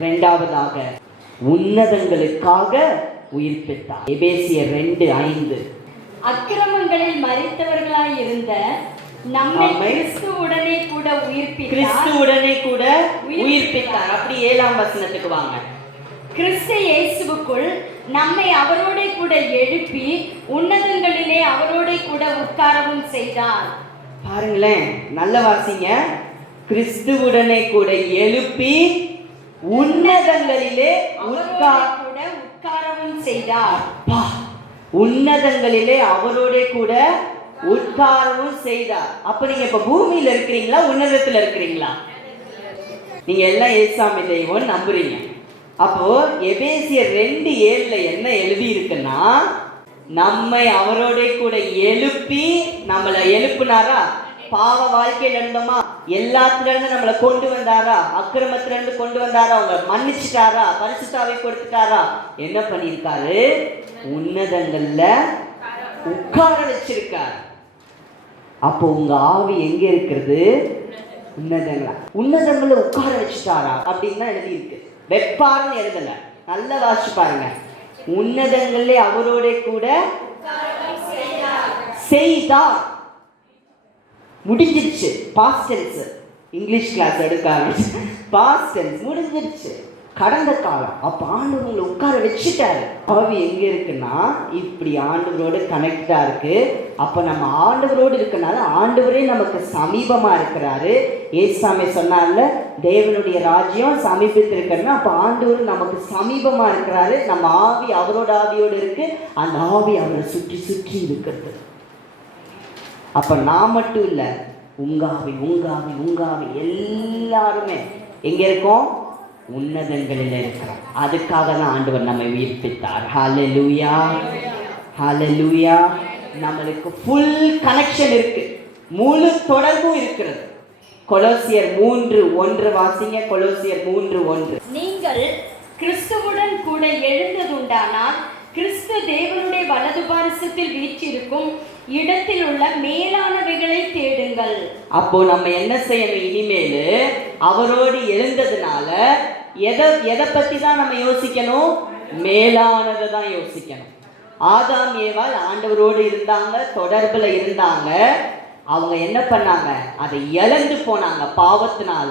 இரண்டாவதாக உன்னதங்களுக்காக உயிர்ப்பித்தார். எபேசியர் 2:5. அக்கிரமங்களில் மரித்தவர்களாய் இருந்த நம்மை கிறிஸ்துவுடனே கூட உயிர்ப்பித்தார். அப்படி 7ஆம் வசனத்துக்கு வாங்க. கிறிஸ்து இயேசுவுக்குள் நம்மை அவரோட கூட எழுப்பி உன்னதங்களிலே அவரோட கூட உட்காரவும் செய்தார். பாருங்களேன், நல்ல வாசிங்க. கிறிஸ்துவுடனே கூட எழுப்பி உன்னதங்களிலே உட்காரவும் செய்தார். உன்னதங்களிலே அவரோட கூட உட்காரவும் செய்தார். அப்ப நீங்க இப்ப பூமியில இருக்கிறீங்களா, உன்னதத்துல இருக்கிறீங்களா? நீங்க எல்லாம் ஏசாமி தெய்வம் நம்புறீங்க. அப்போ எபேசியர் 2:7 என்ன எழுதி இருக்குன்னா, நம்மை அவரோட கூட எழுப்பி, நம்மளை எழுப்புனாரா? பாவ வாழ்க்கையில இருந்தோமா, எல்லாத்துல இருந்து நம்மளை கொண்டு வந்தாரா? அக்கிரமத்துல இருந்து கொண்டு வந்தாரா? அவங்க மன்னிச்சுட்டாரா? பரிசுத்தாவை கொடுத்துட்டாரா? என்ன பண்ணிருக்காரு? உன்னதங்கள்ல உட்கார வச்சிருக்காரு. அப்போ உங்க ஆவி எங்க இருக்கிறது? உன்னதங்கள்ல உட்கார வச்சுட்டாரா அப்படின்னு தான் எழுதி இருக்கு. வெப்பாருன்னு எழுதல, நல்ல வாசிச்சு பாருங்க. உன்னதங்களே அவரோட கூட செய்தார். முடிஞ்சிருச்சு. Past tense. இங்கிலீஷ் கிளாஸ் எடுக்க ஆரம்பிச்சு. பாஸ்ட் டென்ஸ் முடிஞ்சிருச்சு, கடந்த காலம். அப்ப ஆண்டவர் உங்களை உட்கார வச்சுட்டாரு. ஆவி எங்க இருக்குன்னா இப்படி ஆண்டவரோடு கனெக்டா இருக்கு. அப்ப நம்ம ஆண்டவரோடு இருக்கனால ஆண்டவரே நமக்கு சமீபமா இருக்கிறாரு. ஏசாமி சொன்னார்ல, தேவனுடைய ராஜ்யம் சமீபத்தில் இருக்கிறன்னா அப்ப ஆண்டவர் நமக்கு சமீபமா இருக்கிறாரு. நம்ம ஆவி அவரோட ஆவியோடு இருக்கு. அந்த ஆவி அவரை சுற்றி சுற்றி இருக்கிறது. அப்ப நான் மட்டும் இல்ல, உங்காவி எல்லாருமே எங்க இருக்கோம்? உன்னதங்களில் இருக்கிறோம். அதுக்காக தான் ஆண்டவர் நம்மை உயிர்ப்பித்தார். ஹல்லேலூயா, ஹல்லேலூயா. நம்மளுக்கு ஃபுல் கனெக்ஷன் இருக்கு, முழு தொடர்பும் இருக்கிறது. கொலோசியர் 3:1 வாசிங்க. கொலோசியர் 3:1. நீங்கள் கிறிஸ்துவுடன் கூட எழுந்ததுண்டானால் கிறிஸ்து தேவனுடைய வலது பாரிசத்தில் வீற்றிருக்கும் இடத்தில் உள்ள மேலானவைகளை தேடுங்கள். அப்போ நம்ம என்ன செய்யணும்? இனிமேல் அவரோடு எழுந்ததுனால எதை பத்தி தான் நம்ம யோசிக்கணும்? மேலானதை தான் யோசிக்கணும். ஆதாம் ஏவாள் ஆண்டவரோடு இருந்தாங்க, தொடர்புல இருந்தாங்க. அவங்க என்ன பண்ணாங்க? அதை இழந்து போனாங்க பாவத்தினால.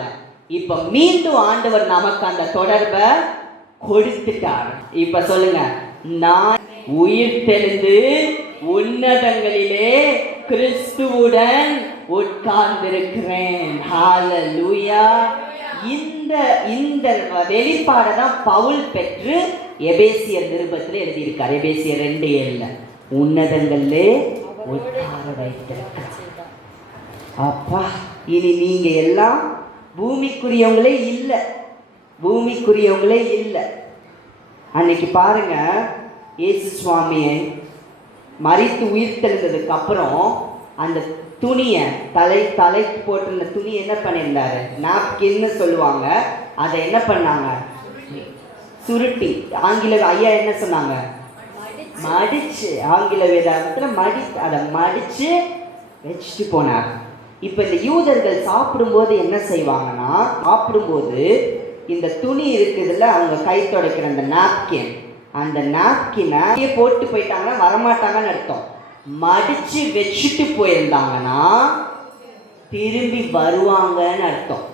இப்ப மீண்டும் ஆண்டவர் நமக்கு அந்த தொடர்பை கொடுத்துட்டார். இப்ப சொல்லுங்க, நான் உயிர்த்தெழுந்து உன்னதங்களிலே கிறிஸ்துவுடன் உட்கார்ந்திருக்கிறேன். ஹல்லேலூயா. இந்த வெளிப்பாடை தான் பவுல் பெற்று எபேசியர் நிருபத்தில் எழுதியிருக்கார். எபேசியர் 2:7 உன்னதங்களிலே உட்கார வைத்திருக்கிறார். அப்பா, இனி நீங்க எல்லாம் பூமிக்குரியவங்களே இல்லை. அன்னைக்கு பாருங்க, இயேசு சுவாமியை மரித்து உயிர்த்தெழுந்ததுக்கு அப்புறம் அந்த துணியை தலைக்கு போட்டிருந்த துணி என்ன பண்ணியிருந்தாரு? நாப்கின்னு சொல்லுவாங்க. அதை என்ன பண்ணாங்க? சுருட்டி, ஆங்கில ஐயா என்ன சொன்னாங்க? மடிச்சு, ஆங்கில வேதாகத்தில் அதை மடிச்சு வச்சுட்டு போனார். இப்போ இந்த யூதர்கள் சாப்பிடும்போது என்ன செய்வாங்கன்னா, சாப்பிடும்போது இந்த துணி இருக்குதுல்ல, அவங்க கை துடைக்கிற அந்த நாப்கின், அந்த நாப்கினை போட்டு போயிட்டாங்கன்னா வரமாட்டாங்கன்னு அர்த்தம். மடிச்சு வச்சுட்டு போயிருந்தாங்கன்னா திரும்பி வருவாங்கன்னு அர்த்தம்.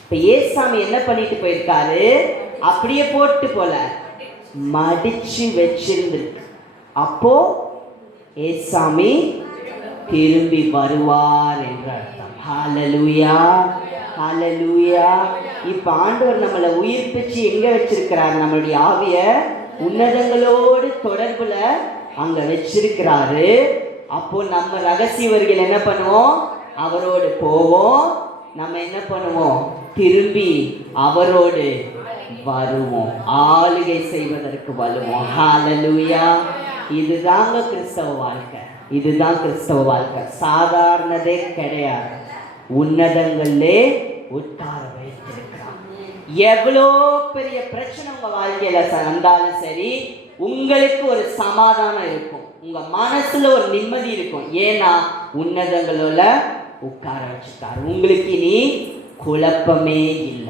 இப்ப ஏசாமி என்ன பண்ணிட்டு போயிருக்காரு? அப்படியே போட்டு போல, மடிச்சு வச்சிருந்திருக்கு. அப்போ ஏசாமி திரும்பி வருவார் என்ற அர்த்தம். ஹல்லேலூயா, ஹல்லேலூயா. இப்ப ஆண்டவர் நம்மளை உயிர்ப்பிச்சு எங்க வச்சிருக்கிறார்? நம்மளுடைய ஆவிய உன்னதங்களோடு தொடர்புல அங்க வச்சிருக்கிறாரு. அப்போ நம்ம ரகசியவர்கள் என்ன பண்ணுவோம்? அவரோடு போவோம். நம்ம என்ன பண்ணுவோம்? திரும்பி அவரோடு வருவோம், ஆளுகை செய்வதற்கு வருவோம். ஹல்லேலூயா. இதுதாங்க கிறிஸ்தவ வாழ்க்கை. இதுதான் கிறிஸ்தவ வாழ்க்கை. சாதாரணதே கிடையாது. உன்னதங்களே உட்கார வைத்திருக்கிறான். எவ்வளோ பெரிய பிரச்சனை உங்க வாழ்க்கையில வந்தாலும் சரி, உங்களுக்கு ஒரு சமாதானம் இருக்கும், உங்க மனசுல ஒரு நிம்மதி இருக்கும். ஏன்னா உன்னதங்களோட உட்கார வச்சுட்டார். உங்களுக்கு இனி குழப்பமே இல்லை.